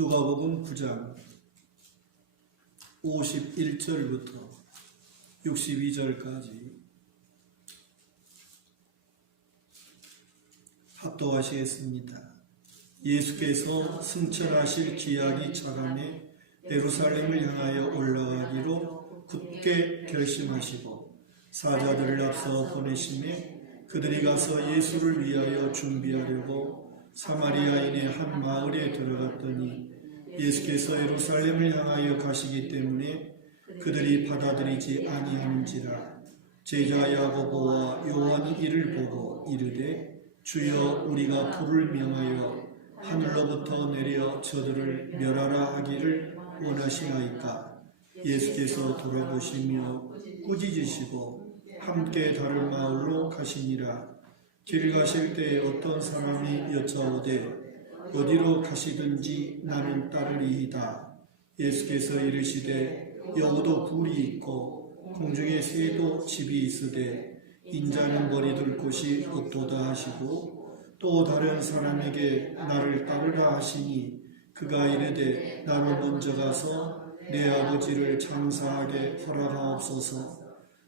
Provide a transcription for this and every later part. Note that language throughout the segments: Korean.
누가복음 9장 51절부터 62절까지 합독하시겠습니다. 예수께서 승천하실 기약이 차감해 예루살렘을 향하여 올라가기로 굳게 결심하시고 사자들을 앞서 보내심에 그들이 가서 예수를 위하여 준비하려고 사마리아인의 한 마을에 들어갔더니 예수께서 예루살렘을 향하여 가시기 때문에 그들이 받아들이지 아니하는지라. 제자 야고보와 요한이 이를 보고 이르되 주여 우리가 불을 명하여 하늘로부터 내려 저들을 멸하라 하기를 원하시나이까. 예수께서 돌아보시며 꾸짖으시고 함께 다른 마을로 가시니라. 길 가실 때에 어떤 사람이 여짜오되 어디로 가시든지 나는 따르리이다. 예수께서 이르시되 여우도 굴이 있고 공중에 새도 집이 있으되 인자는 머리둘 곳이 없도다 하시고 또 다른 사람에게 나를 따르라 하시니 그가 이르되 나로 먼저 가서 내 아버지를 장사하게 허락하옵소서.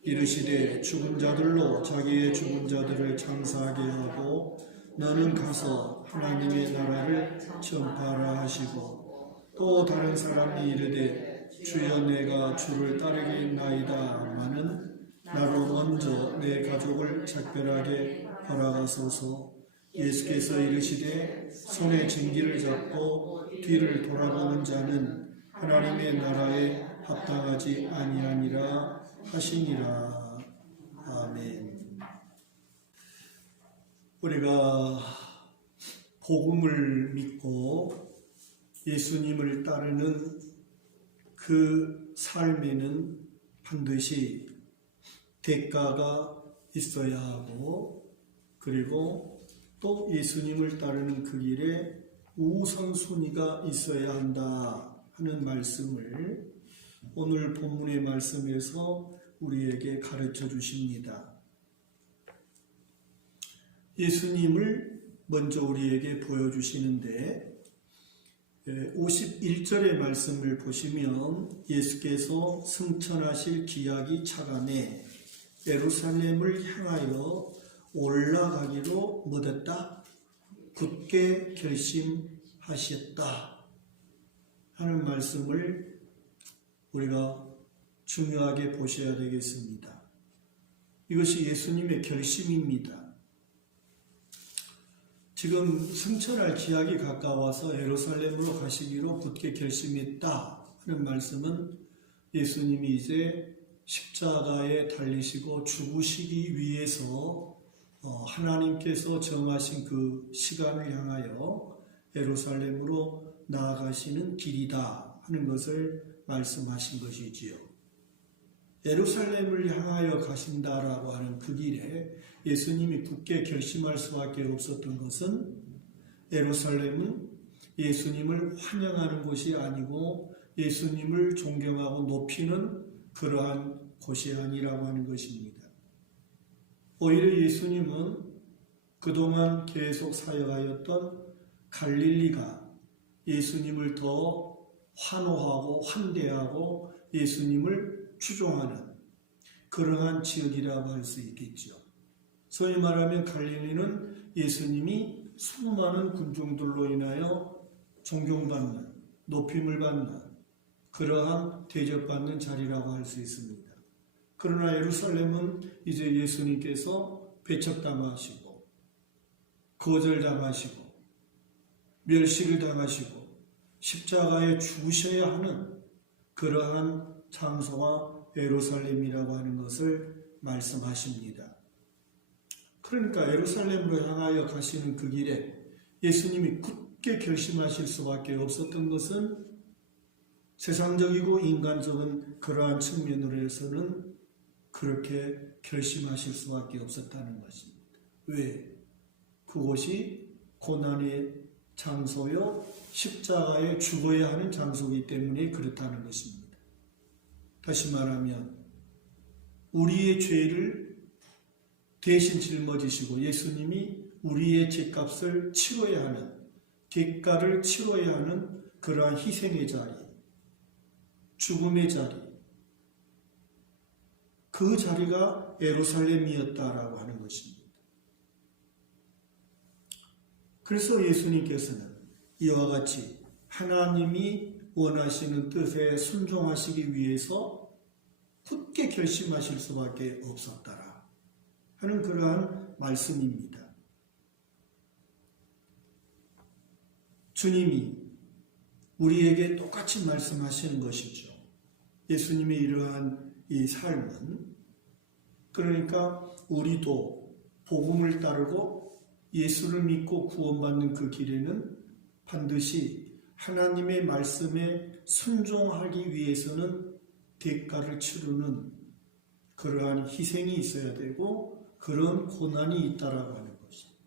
이르시되 죽은 자들로 자기의 죽은 자들을 장사하게 하고 너는 가서 하나님의 나라를 전파하라 하시고 또 다른 사람이 이르되 주여 내가 주를 따르겠나이다마는 나로 먼저 내 가족을 작별하게 허락하소서. 예수께서 이르시되 손에 징기를 잡고 뒤를 돌아보는 자는 하나님의 나라에 합당하지 아니하니라 하시니라. 아멘. 우리가 복음을 믿고 예수님을 따르는 그 삶에는 반드시 대가가 있어야 하고 그리고 또 예수님을 따르는 그 길에 우선순위가 있어야 한다 하는 말씀을 오늘 본문의 말씀에서 우리에게 가르쳐 주십니다. 예수님을 먼저 우리에게 보여주시는데 51절의 말씀을 보시면 예수께서 승천하실 기약이 차감해 예루살렘을 향하여 올라가기로 뭐됐다? 굳게 결심하셨다 하는 말씀을 우리가 중요하게 보셔야 되겠습니다. 이것이 예수님의 결심입니다. 지금 승천할 기약이 가까워서 예루살렘으로 가시기로 굳게 결심했다 하는 말씀은 예수님이 이제 십자가에 달리시고 죽으시기 위해서 하나님께서 정하신 그 시간을 향하여 예루살렘으로 나아가시는 길이다 하는 것을 말씀하신 것이지요. 예루살렘을 향하여 가신다라고 하는 그 길에 예수님이 굳게 결심할 수밖에 없었던 것은 예루살렘은 예수님을 환영하는 곳이 아니고 예수님을 존경하고 높이는 그러한 곳이 아니라고 하는 것입니다. 오히려 예수님은 그동안 계속 사역하였던 갈릴리가 예수님을 더 환호하고 환대하고 예수님을 추종하는 그러한 지역이라고 할 수 있겠죠. 소위 말하면 갈릴리는 예수님이 수많은 군중들로 인하여 존경받는, 높임을 받는 그러한 대접받는 자리라고 할 수 있습니다. 그러나 예루살렘은 이제 예수님께서 배척당하시고 거절당하시고 멸시를 당하시고 십자가에 죽으셔야 하는 그러한 장소가 예루살렘이라고 하는 것을 말씀하십니다. 그러니까 예루살렘으로 향하여 가시는 그 길에 예수님이 굳게 결심하실 수밖에 없었던 것은 세상적이고 인간적인 그러한 측면으로 해서는 그렇게 결심하실 수밖에 없었다는 것입니다. 왜? 그곳이 고난의 장소요 십자가에 죽어야 하는 장소이기 때문에 그렇다는 것입니다. 다시 말하면 우리의 죄를 대신 짊어지시고 예수님이 우리의 죄값을 치러야 하는, 대가를 치러야 하는 그러한 희생의 자리, 죽음의 자리, 그 자리가 예루살렘이었다라고 하는 것입니다. 그래서 예수님께서는 이와 같이 하나님이 원하시는 뜻에 순종하시기 위해서 굳게 결심하실 수밖에 없었다라 하는 그러한 말씀입니다. 주님이 우리에게 똑같이 말씀하시는 것이죠. 예수님의 이러한 이 삶은, 그러니까 우리도 복음을 따르고 예수를 믿고 구원받는 그 길에는 반드시 하나님의 말씀에 순종하기 위해서는 대가를 치르는 그러한 희생이 있어야 되고 그런 고난이 있다라고 하는 것입니다.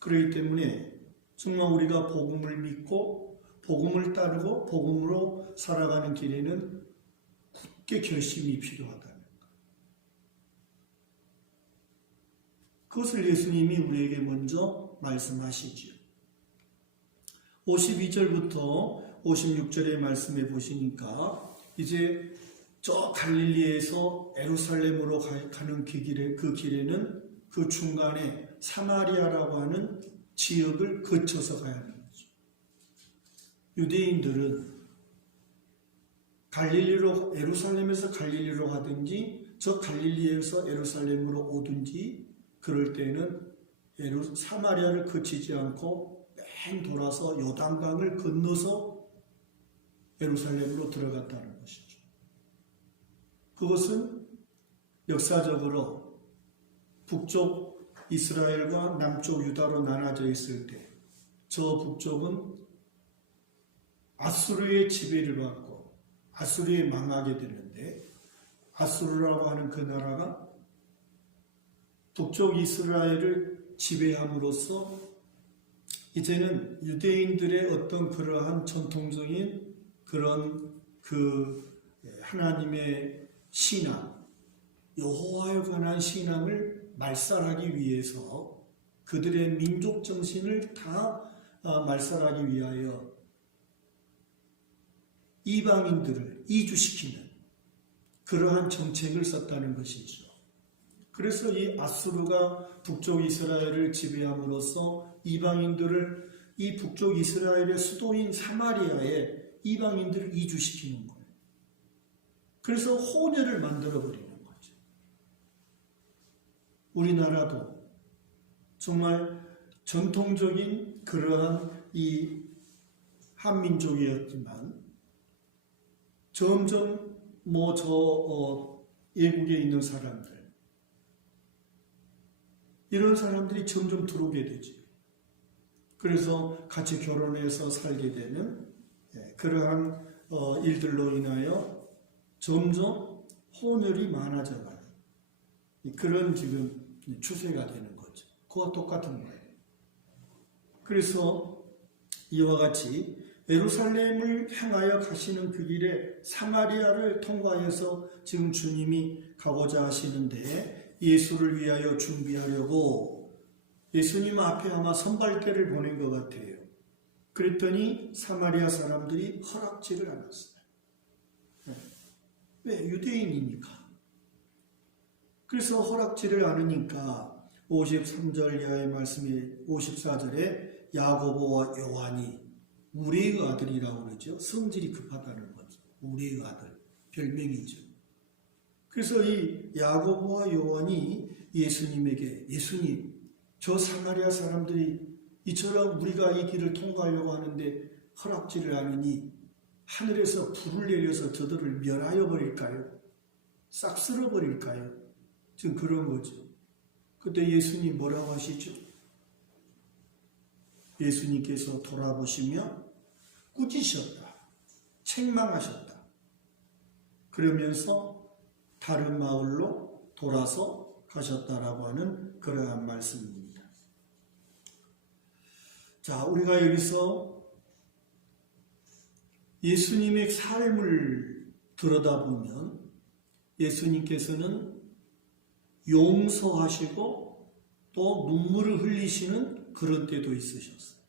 그렇기 때문에 정말 우리가 복음을 믿고 복음을 따르고 복음으로 살아가는 길에는 굳게 결심이 필요하다는 것. 그것을 예수님이 우리에게 먼저 말씀하시지요. 52절부터 56절의 말씀에 보시니까 이제 저 갈릴리에서 예루살렘으로 가는 그 길에는 그 중간에 사마리아라고 하는 지역을 거쳐서 가야 하는 거죠. 유대인들은 예루살렘에서 갈릴리로 가든지 저 갈릴리에서 예루살렘으로 오든지 그럴 때는 사마리아를 거치지 않고 맨 돌아서 요단강을 건너서 예루살렘으로 들어갔다는 것이죠. 그것은 역사적으로 북쪽 이스라엘과 남쪽 유다로 나눠져 있을 때 저 북쪽은 아수르의 지배를 받고 아수르에 망하게 됐는데, 아수르라고 하는 그 나라가 북쪽 이스라엘을 지배함으로써 이제는 유대인들의 어떤 그러한 전통적인 그런 그 하나님의 신앙, 여호와에 관한 신앙을 말살하기 위해서 그들의 민족 정신을 다 말살하기 위하여 이방인들을 이주시키는 그러한 정책을 썼다는 것이죠. 그래서 이 아수르가 북쪽 이스라엘을 지배함으로써 이방인들을 이 북쪽 이스라엘의 수도인 사마리아에 이방인들을 이주시키는 거예요. 그래서 혼혈을 만들어버리는 거죠. 우리나라도 정말 전통적인 그러한 이 한민족이었지만 점점 예국에 있는 사람들, 이런 사람들이 점점 들어오게 되죠. 그래서 같이 결혼해서 살게 되는 그러한 일들로 인하여 점점 혼혈이 많아져가는 그런 지금 추세가 되는 거죠. 그와 똑같은 거예요. 그래서 이와 같이 예루살렘을 향하여 가시는 그 길에 사마리아를 통과해서 지금 주님이 가고자 하시는데 예수를 위하여 준비하려고 예수님 앞에 아마 선발대를 보낸 것 같아요. 그랬더니 사마리아 사람들이 허락지를 않았어요. 왜? 유대인이니까. 그래서 허락지를 않으니까 53절 이하의 말씀이 54절에 야고보와 요한이 우리의 아들이라고 그러죠. 성질이 급하다는 거죠. 우리의 아들, 별명이죠. 그래서 이 야고보와 요한이 예수님에게, 예수님, 저 사마리아 사람들이 이처럼 우리가 이 길을 통과하려고 하는데 허락지를 않으니 하늘에서 불을 내려서 저들을 멸하여 버릴까요? 싹 쓸어 버릴까요? 지금 그런 거죠. 그때 예수님 뭐라고 하시죠? 예수님께서 돌아보시며 꾸짖으셨다. 책망하셨다. 그러면서 다른 마을로 돌아서 가셨다라고 하는 그러한 말씀입니다. 자, 우리가 여기서 예수님의 삶을 들여다보면 예수님께서는 용서하시고 또 눈물을 흘리시는 그런 때도 있으셨어요.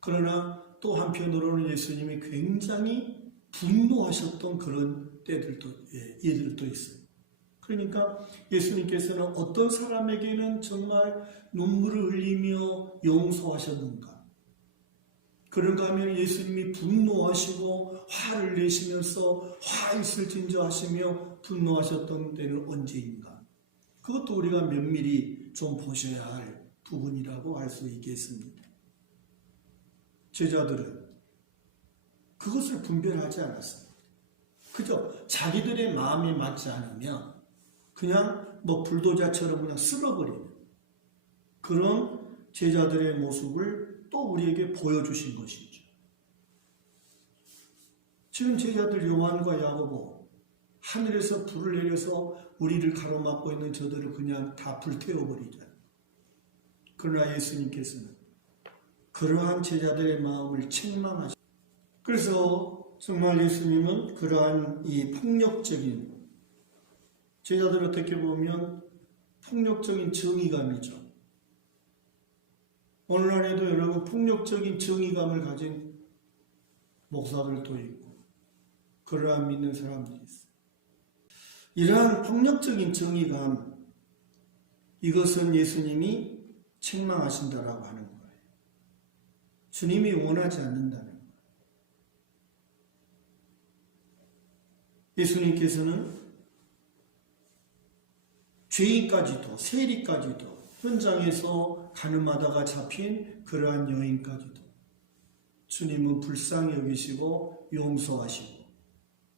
그러나 또 한편으로는 예수님이 굉장히 분노하셨던 그런 때들도, 예들도 있어요. 그러니까 예수님께서는 어떤 사람에게는 정말 눈물을 흘리며 용서하셨는가? 그런가 하면 예수님이 분노하시고 화를 내시면서 화 있을진저 하시며 분노하셨던 때는 언제인가? 그것도 우리가 면밀히 좀 보셔야 할 부분이라고 할 수 있겠습니다. 제자들은 그것을 분별하지 않았습니다. 그저 자기들의 마음에 맞지 않으면 그냥 불도자처럼 그냥 쓸어버리는 그런 제자들의 모습을 또 우리에게 보여주신 것이죠. 지금 제자들 요한과 야고보 하늘에서 불을 내려서 우리를 가로막고 있는 저들을 그냥 다 불태워버리잖아요. 그러나 예수님께서는 그러한 제자들의 마음을 책망하시고, 그래서 정말 예수님은 그러한 이 폭력적인, 제자들 어떻게 보면 폭력적인 정의감이죠. 오늘날에도 여러분 폭력적인 정의감을 가진 목사들도 있고 그러한 믿는 사람들이 있어요. 이러한 폭력적인 정의감, 이것은 예수님이 책망하신다라고 하는 거예요. 주님이 원하지 않는다는 거예요. 예수님께서는 죄인까지도 세리까지도 현장에서 가늠하다가 잡힌 그러한 여인까지도 주님은 불쌍히 여기시고 용서하시고,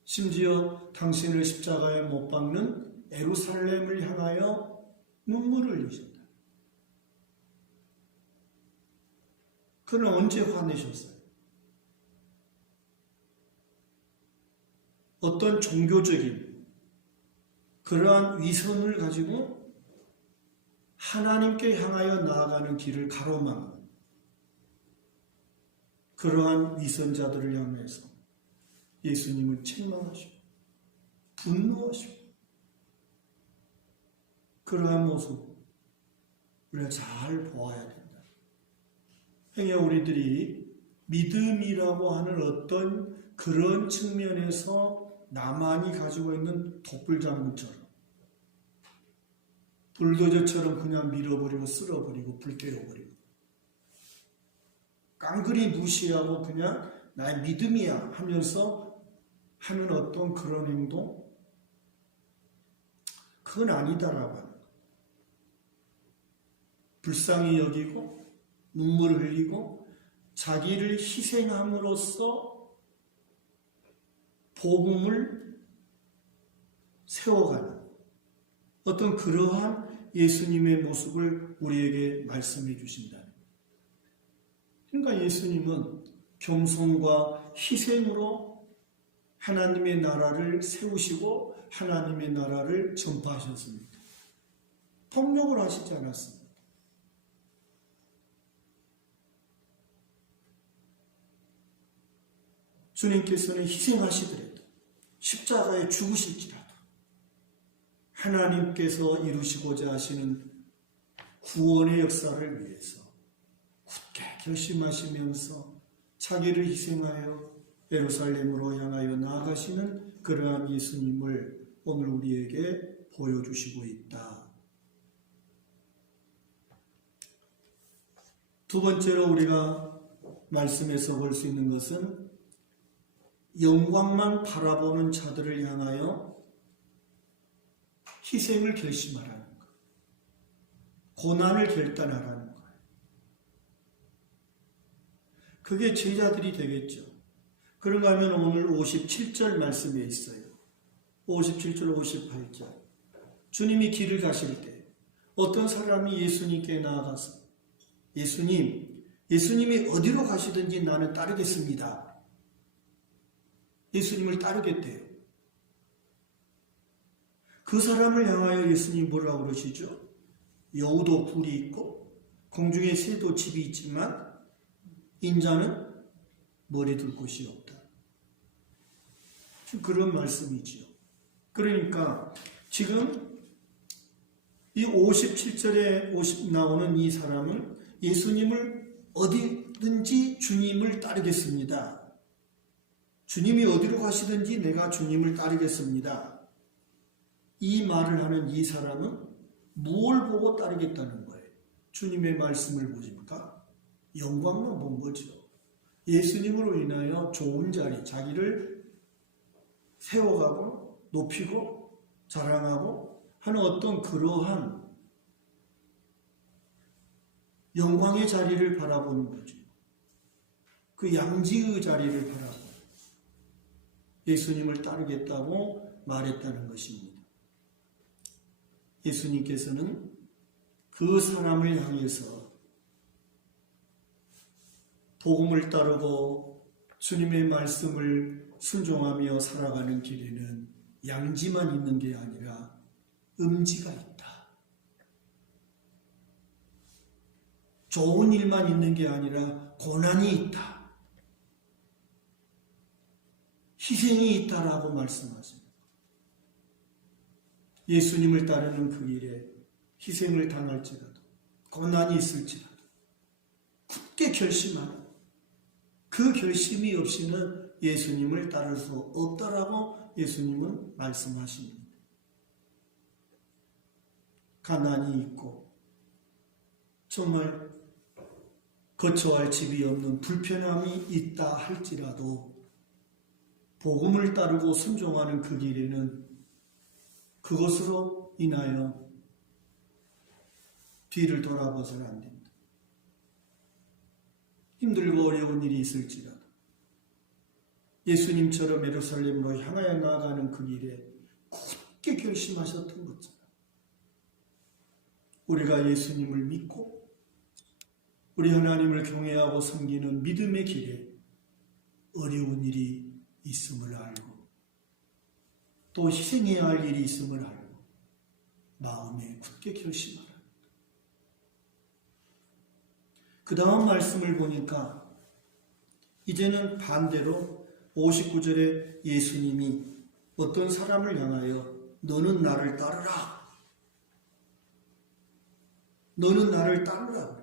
심지어 당신을 십자가에 못 박는 예루살렘을 향하여 눈물을 흘리셨다. 그는 언제 화내셨어요? 어떤 종교적인 그러한 위선을 가지고 하나님께 향하여 나아가는 길을 가로막는 그러한 위선자들을 향해서 예수님을 책망하시고 분노하시고, 그러한 모습 우리가 잘 보아야 된다. 행여 우리들이 믿음이라고 하는 어떤 그런 측면에서 나만이 가지고 있는 독불장군처럼 불도저처럼 그냥 밀어버리고 쓸어버리고 불태워버리고 깡그리 무시하고 그냥 나의 믿음이야 하면서 하는 어떤 그런 행동, 그건 아니다라고 하는 거예요. 불쌍히 여기고 눈물을 흘리고 자기를 희생함으로써 복음을 세워가는 어떤 그러한 예수님의 모습을 우리에게 말씀해 주신다. 그러니까 예수님은 겸손과 희생으로 하나님의 나라를 세우시고 하나님의 나라를 전파하셨습니다. 폭력을 하시지 않았습니다. 주님께서는 희생하시더라도 십자가에 죽으실지라도 하나님께서 이루시고자 하시는 구원의 역사를 위해서 굳게 결심하시면서 자기를 희생하여 예루살렘으로 향하여 나아가시는 그러한 예수님을 오늘 우리에게 보여주시고 있다. 두 번째로 우리가 말씀에서 볼 수 있는 것은 영광만 바라보는 자들을 향하여 희생을 결심하라는 것, 고난을 결단하라는 거예요. 그게 제자들이 되겠죠. 그런가 하면 오늘 57절 말씀에 있어요. 57절, 58절. 주님이 길을 가실 때 어떤 사람이 예수님께 나아가서 예수님이 어디로 가시든지 나는 따르겠습니다. 예수님을 따르겠대요. 그 사람을 향하여 예수님이 뭐라고 그러시죠? 여우도 굴이 있고 공중에 새도 집이 있지만 인자는 머리 둘 곳이 없다. 그런 말씀이지요. 그러니까 지금 이 57절에 나오는 이 사람은 예수님을 어디 어디든지 주님을 따르겠습니다. 주님이 어디로 가시든지 내가 주님을 따르겠습니다. 이 말을 하는 이 사람은 무엇을 보고 따르겠다는 거예요? 주님의 말씀을 보십니까? 영광만 본 거죠. 예수님으로 인하여 좋은 자리, 자기를 세워가고 높이고 자랑하고 하는 어떤 그러한 영광의 자리를 바라보는 거죠. 그 양지의 자리를 바라보고 예수님을 따르겠다고 말했다는 것입니다. 예수님께서는 그 사람을 향해서 복음을 따르고 주님의 말씀을 순종하며 살아가는 길에는 양지만 있는 게 아니라 음지가 있다. 좋은 일만 있는 게 아니라 고난이 있다. 희생이 있다라고 말씀하십니다. 예수님을 따르는 그 길에 희생을 당할지라도 고난이 있을지라도 굳게 결심하라. 그 결심이 없이는 예수님을 따를 수 없다라고 예수님은 말씀하십니다. 가난이 있고 정말 거처할 집이 없는 불편함이 있다 할지라도 복음을 따르고 순종하는 그 길에는 그것으로 인하여 뒤를 돌아봐서는 안 됩니다. 힘들고 어려운 일이 있을지라도 예수님처럼 예루살렘으로 향하여 나아가는 그 길에 굳게 결심하셨던 것처럼 우리가 예수님을 믿고 우리 하나님을 경외하고 섬기는 믿음의 길에 어려운 일이 있음을 알고 또 희생해야 할 일이 있음을 알고 마음에 굳게 결심하라. 그 다음 말씀을 보니까 이제는 반대로 59절에 예수님이 어떤 사람을 향하여 너는 나를 따르라. 너는 나를 따르라.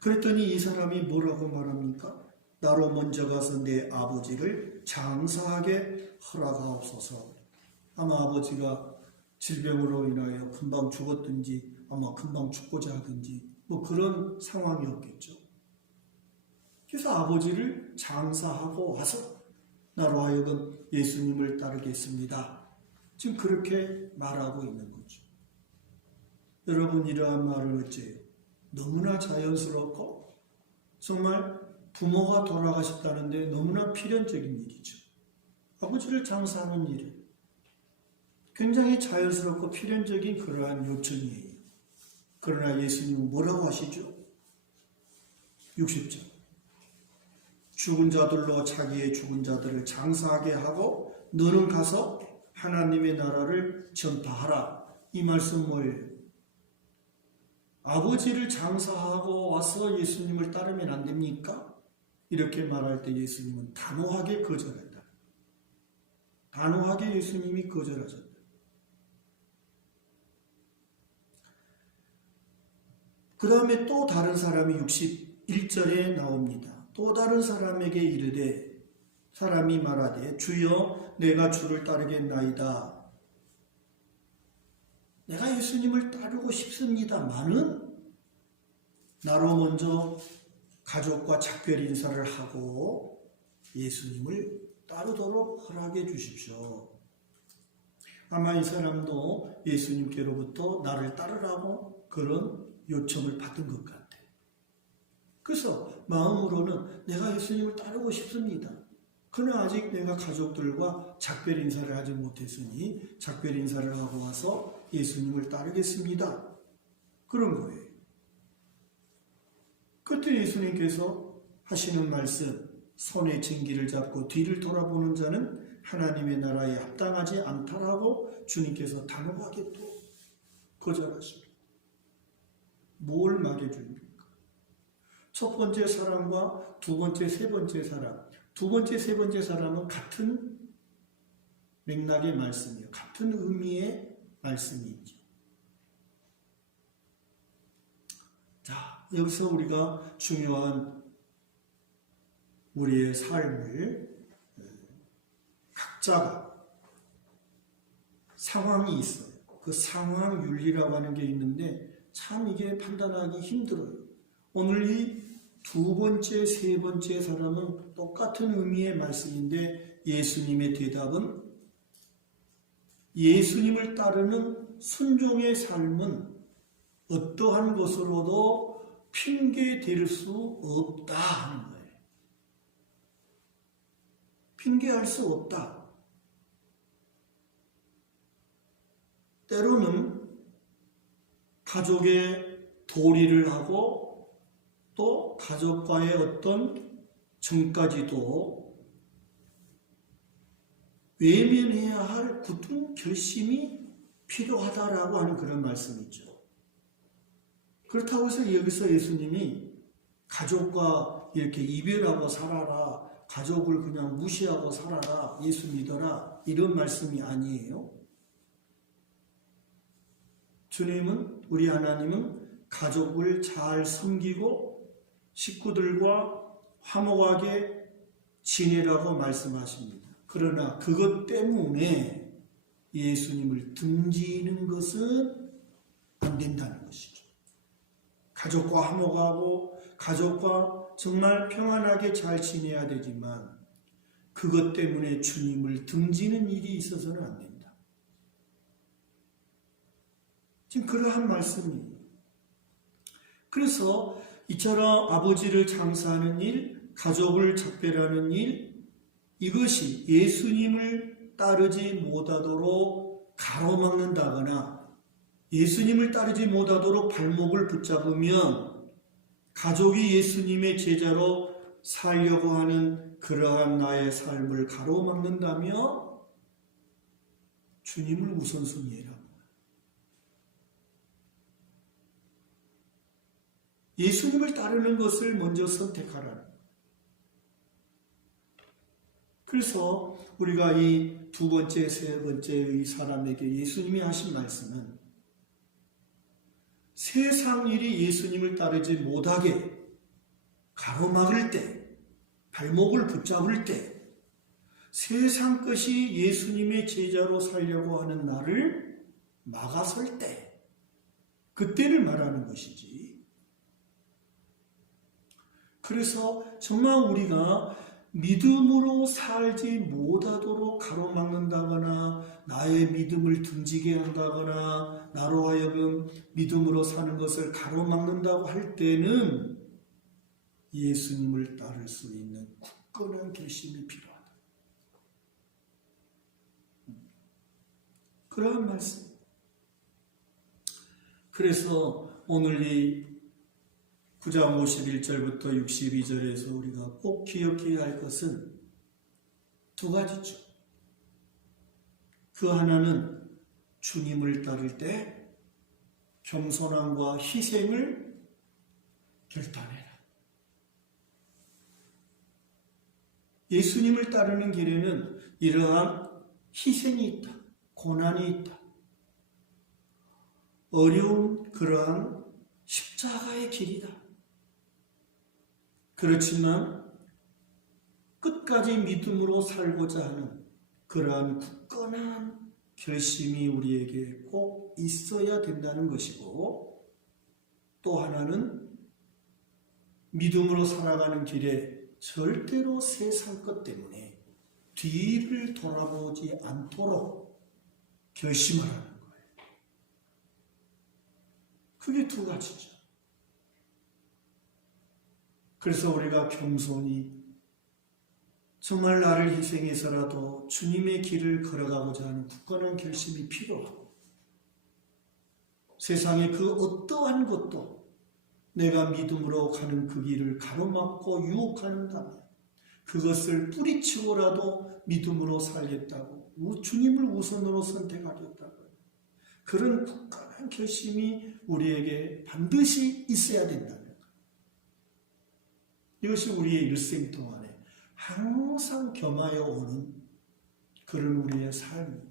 그랬더니 이 사람이 뭐라고 말합니까? 나로 먼저 가서 내 아버지를 장사하게 허락하옵소서. 아마 아버지가 질병으로 인하여 금방 죽었든지 아마 금방 죽고자 하든지 뭐 그런 상황이었겠죠. 그래서 아버지를 장사하고 와서 나로 하여금 예수님을 따르겠습니다. 지금 그렇게 말하고 있는 거죠. 여러분 이러한 말을 어째요? 너무나 자연스럽고 정말 부모가 돌아가셨다는데 너무나 필연적인 일이죠. 아버지를 장사하는 일은 굉장히 자연스럽고 필연적인 그러한 요청이에요. 그러나 예수님은 뭐라고 하시죠? 60절 죽은 자들로 자기의 죽은 자들을 장사하게 하고 너는 가서 하나님의 나라를 전파하라. 이 말씀 뭐예요? 아버지를 장사하고 와서 예수님을 따르면 안 됩니까? 이렇게 말할 때 예수님은 단호하게 거절한다. 단호하게 예수님이 거절하셨다. 그 다음에 또 다른 사람이 61절에 나옵니다. 또 다른 사람에게 이르되 사람이 말하되 주여 내가 주를 따르겠나이다. 내가 예수님을 따르고 싶습니다마는 나로 먼저 가족과 작별 인사를 하고 예수님을 따르도록 허락해 주십시오. 아마 이 사람도 예수님께로부터 나를 따르라고 그런 요청을 받은 것 같아요. 그래서 마음으로는 내가 예수님을 따르고 싶습니다. 그러나 아직 내가 가족들과 작별 인사를 하지 못했으니 작별 인사를 하고 와서 예수님을 따르겠습니다. 그런 거예요. 그때 예수님께서 하시는 말씀, 손에 쟁기를 잡고 뒤를 돌아보는 자는 하나님의 나라에 합당하지 않다라고 주님께서 단호하게 또 거절하십니다. 뭘 말해줍니까? 첫 번째 사람과 두 번째, 세 번째 사람. 두 번째, 세 번째 사람은 같은 맥락의 말씀이에요. 같은 의미의 말씀이죠. 자, 여기서 우리가 중요한 우리의 삶을 각자가 상황이 있어요. 그 상황 윤리라고 하는 게 있는데 참 이게 판단하기 힘들어요. 오늘 이 두 번째, 세 번째 사람은 똑같은 의미의 말씀인데 예수님의 대답은 예수님을 따르는 순종의 삶은 어떠한 것으로도 핑계 댈 수 없다 하는 거예요. 핑계할 수 없다. 때로는 가족의 도리를 하고 또 가족과의 어떤 정까지도 외면해야 할 굳은 결심이 필요하다라고 하는 그런 말씀이죠. 그렇다고 해서 여기서 예수님이 가족과 이렇게 이별하고 살아라, 가족을 그냥 무시하고 살아라, 예수 믿어라 이런 말씀이 아니에요. 주님은, 우리 하나님은 가족을 잘 섬기고 식구들과 화목하게 지내라고 말씀하십니다. 그러나 그것 때문에 예수님을 등지는 것은 안 된다는 것이죠. 가족과 화목하고 가족과 정말 평안하게 잘 지내야 되지만 그것 때문에 주님을 등지는 일이 있어서는 안 된다. 지금 그러한 말씀이에요. 그래서 이처럼 아버지를 장사하는 일, 가족을 작별하는 일, 이것이 예수님을 따르지 못하도록 가로막는다거나 예수님을 따르지 못하도록 발목을 붙잡으면 가족이 예수님의 제자로 살려고 하는 그러한 나의 삶을 가로막는다며 주님을 우선순위해라. 예수님을 따르는 것을 먼저 선택하라는 거예요. 그래서 우리가 이 두 번째, 세 번째의 사람에게 예수님이 하신 말씀은 세상 일이 예수님을 따르지 못하게 가로막을 때, 발목을 붙잡을 때, 세상 것이 예수님의 제자로 살려고 하는 나를 막아설 때, 그때를 말하는 것이지. 그래서 정말 우리가 믿음으로 살지 못하도록 가로막는다거나 나의 믿음을 등지게 한다거나 나로 하여금 믿음으로 사는 것을 가로막는다고 할 때는 예수님을 따를 수 있는 굳건한 결심이 필요하다. 그러한 말씀. 그래서 오늘 이 9장 51절부터 62절에서 우리가 꼭 기억해야 할 것은 두 가지죠. 그 하나는 주님을 따를 때 겸손함과 희생을 결단해라. 예수님을 따르는 길에는 이러한 희생이 있다. 고난이 있다. 어려운 그러한 십자가의 길이다. 그렇지만 끝까지 믿음으로 살고자 하는 그러한 굳건한 결심이 우리에게 꼭 있어야 된다는 것이고, 또 하나는 믿음으로 살아가는 길에 절대로 세상 것 때문에 뒤를 돌아보지 않도록 결심하라는 거예요. 그게 두 가지죠. 그래서 우리가 겸손히 정말 나를 희생해서라도 주님의 길을 걸어가고자 하는 굳건한 결심이 필요하고, 세상의 그 어떠한 것도 내가 믿음으로 가는 그 길을 가로막고 유혹하는다면 그것을 뿌리치고라도 믿음으로 살겠다고, 주님을 우선으로 선택하겠다고, 그런 굳건한 결심이 우리에게 반드시 있어야 된다는 것. 이것이 우리의 일생 동안에 항상 겸하여 오는 그런 우리의 삶.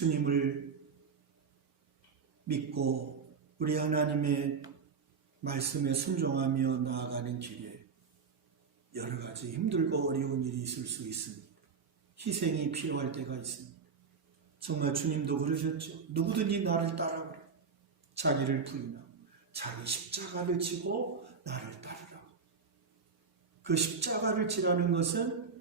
주님을 믿고 우리 하나님의 말씀에 순종하며 나아가는 길에 여러 가지 힘들고 어려운 일이 있을 수 있습니다. 희생이 필요할 때가 있습니다. 정말 주님도 그러셨죠. 누구든지 나를 따라오라. 자기를 부인하고 자기 십자가를 지고 나를 따르라고. 그 십자가를 지라는 것은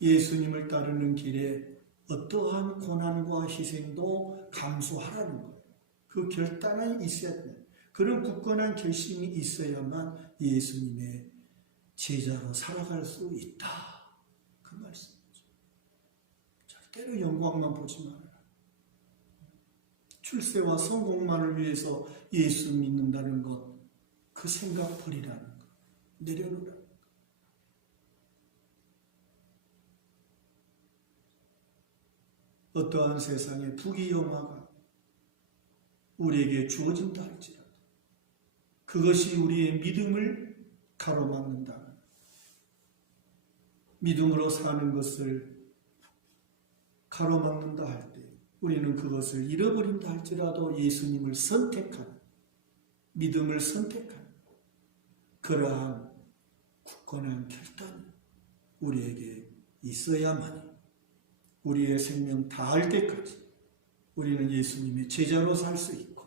예수님을 따르는 길에 어떠한 고난과 희생도 감수하라는 거예요. 그 결단이 있어야 돼요. 그런 굳건한 결심이 있어야만 예수님의 제자로 살아갈 수 있다. 그 말씀이죠. 절대로 영광만 보지 말아라. 출세와 성공만을 위해서 예수 믿는다는 것, 그 생각 버리라는 것, 내려놓으라는 것. 어떠한 세상의 부귀영화가 우리에게 주어진다 할지라도 그것이 우리의 믿음을 가로막는다. 믿음으로 사는 것을 가로막는다 할 때 우리는 그것을 잃어버린다 할지라도 예수님을 선택한, 믿음을 선택한 그러한 굳건한 결단이 우리에게 있어야만 우리의 생명 다할 때까지 우리는 예수님의 제자로 살 수 있고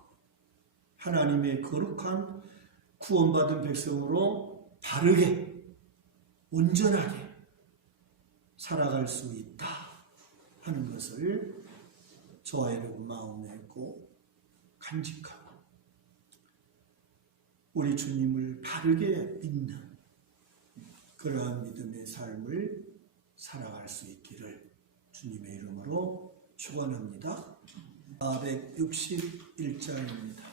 하나님의 거룩한 구원받은 백성으로 바르게 온전하게 살아갈 수 있다 하는 것을 저와 여러분 마음에 꼭 간직하고 우리 주님을 바르게 믿는 그러한 믿음의 삶을 살아갈 수 있기를 주님의 이름으로 축원합니다. 461장입니다.